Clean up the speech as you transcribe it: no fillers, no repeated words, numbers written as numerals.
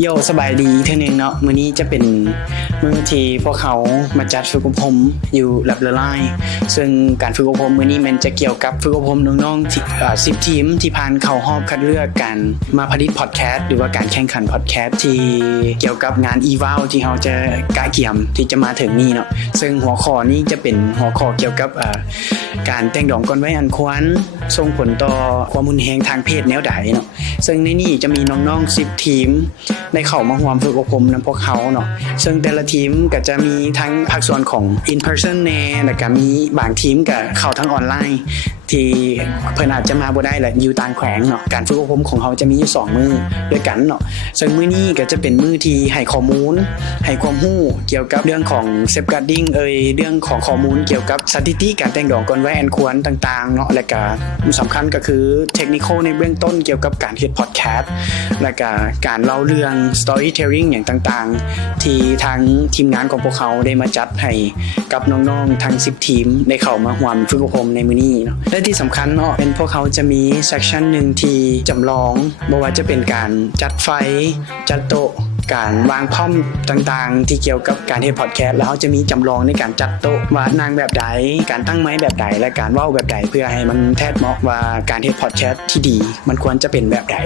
โยสบายดีเท่านึงเนาะมื้อนี้จะเป็นมื้อที่พวกเขามาจัดฝึกอบรมอยู่แลบละลายซึ่งการฝึกอบรมมื้อนี้มันจะเกี่ยวกับฝึกอบรมน้องๆที่10ทีมที่ผ่านเข้ารอบคัดเลือกการมาผลิตพอดแคสต์หรือว่าการแข่งขันพอดแคสต์ที่เกี่ยวกับงานอีวาลที่เราจะกะเกี่ยมที่จะมาถึงนี้เนาะซึ่งหัวข้อนี้จะเป็นหัวข้อเกี่ยวกับการแต่งดองก่อนวัยอันควรส่งผลต่อความรุนแรงทางเพศแนวใดเนาะซึ่งในนี้จะมีน้องๆ10ทีมได้เข้ามาร่วมฝึกอบรมนำพวกเขาเนาะซึ่งแต่ละทีมก็จะมีทั้งภาคส่วนของ in person แน่แล้วก็มีบางทีมก็เข้าทั้งออนไลน์ที่เพิ่นอาจจะมาบ่ได้แหละอยู่ต่างแขวงเนาะการฝึกอบรมของเขาจะมีอยู่2มื้อด้วยกันเนาะซึ่งมื้อนี้ก็จะเป็นมื้อที่ให้ข้อมูลให้ความรู้เกี่ยวกับเรื่องของ safeguarding เรื่องของข้อมูลเกี่ยวกับสถิติการแต่งดองก่อนวัยอันควรต่างๆเนาะและก็สำคัญก็คือเทคนิคในเบื้องต้นเกี่ยวกับการเฮ็ดพอดแคสต์และก็การเล่าเรื่อง storytelling อย่างต่างๆที่ทางทีมงานของพวกเขาได้มาจัดให้กับน้องๆทั้ง10ทีมได้เข้ามาร่วมฝึกอบรมในมื้อนี้เนาะและที่สำคัญเนาะเป็นพวกเขาจะมีเซกชันหนึ่งที่จำลองบ่ว่าจะเป็นการจัดไฟจัดโต๊ะการวางพร็อมต่างๆที่เกี่ยวกับการเฮ็ดพอดแคสต์แล้วเขาจะมีจำลองในการจัดโต๊ะว่านางแบบใดการตั้งไมค์แบบใดและการเว้าแบบใดเพื่อให้มันแทบเหมาะว่าการเฮ็ดพอดแคสต์ที่ดีมันควรจะเป็นแบบใด